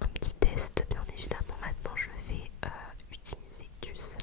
un petit test. Bien évidemment, maintenant je vais utiliser du slime.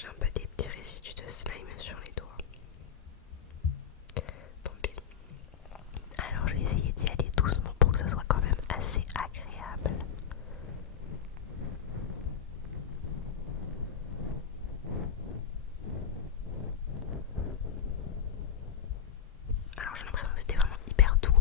J'ai un peu des petits résidus de slime sur les doigts. Tant pis. Alors je vais essayer d'y aller doucement pour que ce soit quand même assez agréable. Alors j'ai l'impression que c'était vraiment hyper doux.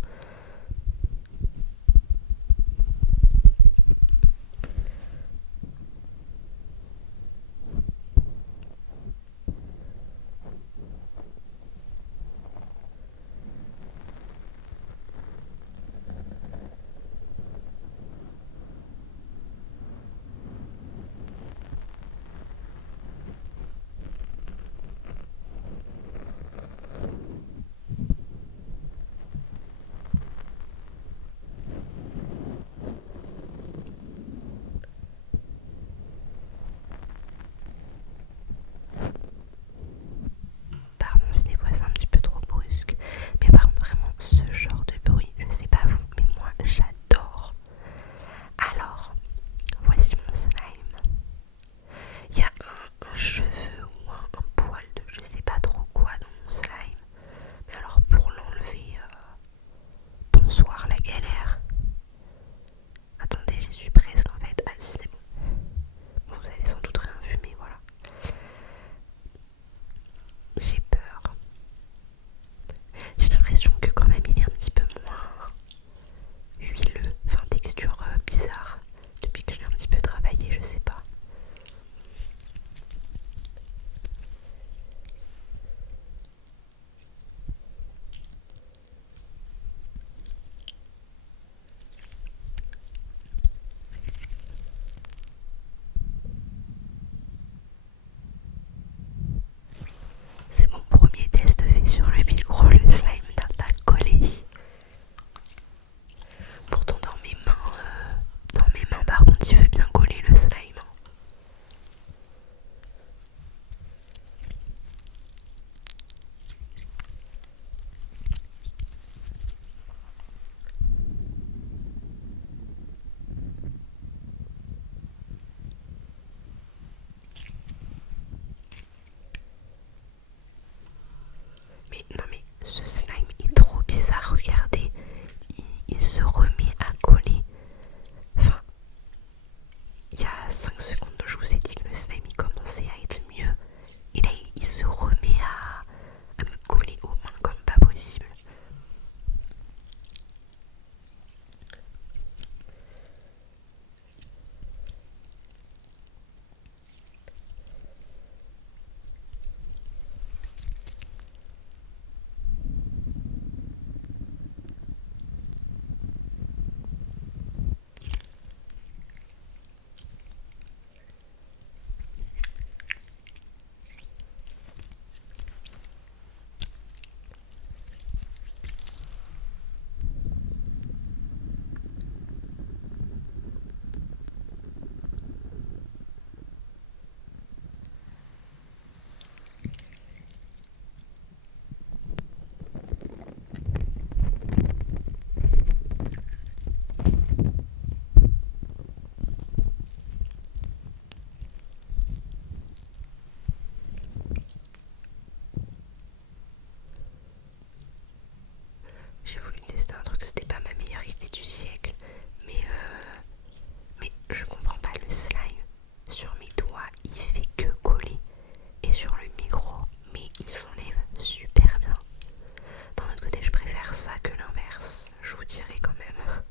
Pardon si des fois c'est un petit peu trop brusque, mais par contre vraiment ce genre de bruit, je sais pas vous, mais moi j'adore. Alors, voici mon slime. Il y a un cheveu ou un poil de je sais pas trop quoi dans mon slime. Mais alors pour l'enlever, bonsoir la galère. Attendez, j'y suis presque en fait. Ah si c'est bon. Vous avez sans doute rien vu mais voilà. J'ai peur. J'ai l'impression que quand même il est un petit peu moins huileux, enfin texture bizarre. Depuis que je l'ai un petit peu travaillé, je sais pas. C'est mon premier test fait sur le micro, le slime n'a pas collé. Pourtant dans mes mains par contre il veut bien coller le slime. Mais non mais ce slime est trop bizarre, regardez, il se remet à coller. Enfin, il y a 5 secondes je vous ai dit que le slime il commençait à être mieux. Et là il se remet à me coller aux mains comme pas possible. J'ai voulu tester un truc, c'était pas ma meilleure idée du siècle, mais je comprends pas, le slime sur mes doigts il fait que coller, et sur le micro, mais il s'enlève super bien. D'un autre côté je préfère ça que l'inverse, je vous dirais quand même.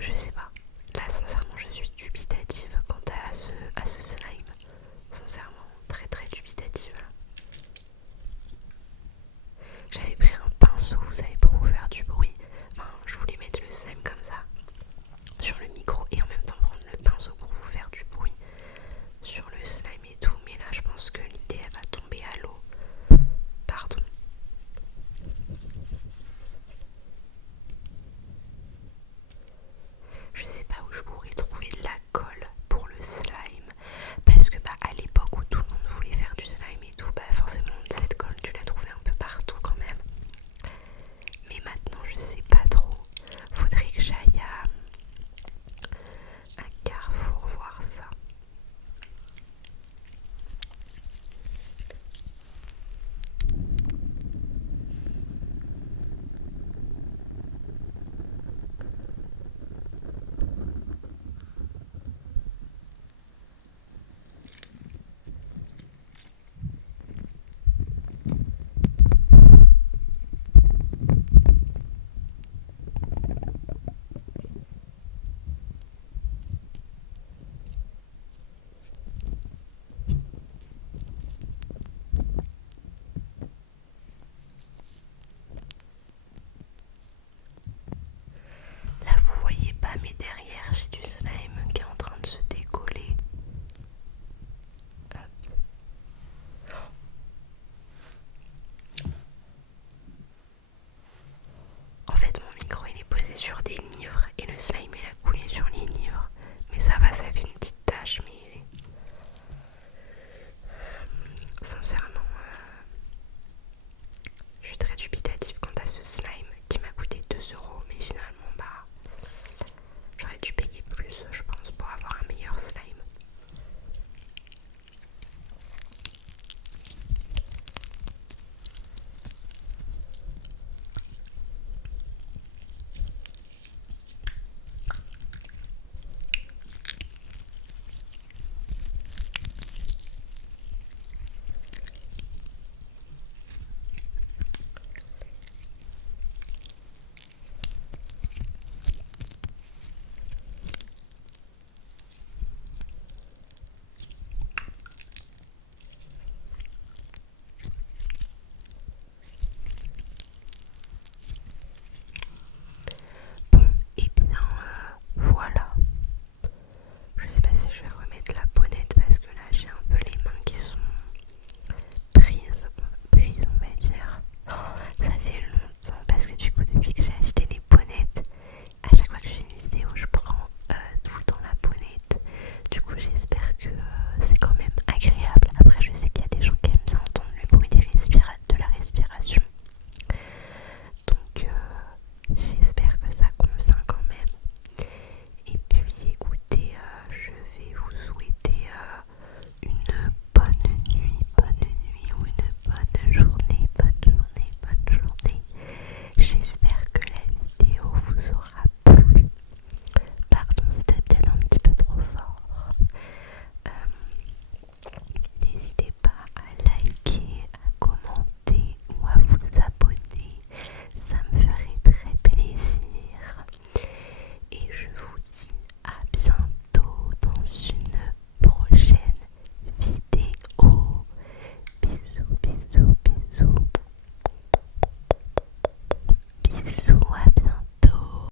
Je sais pas.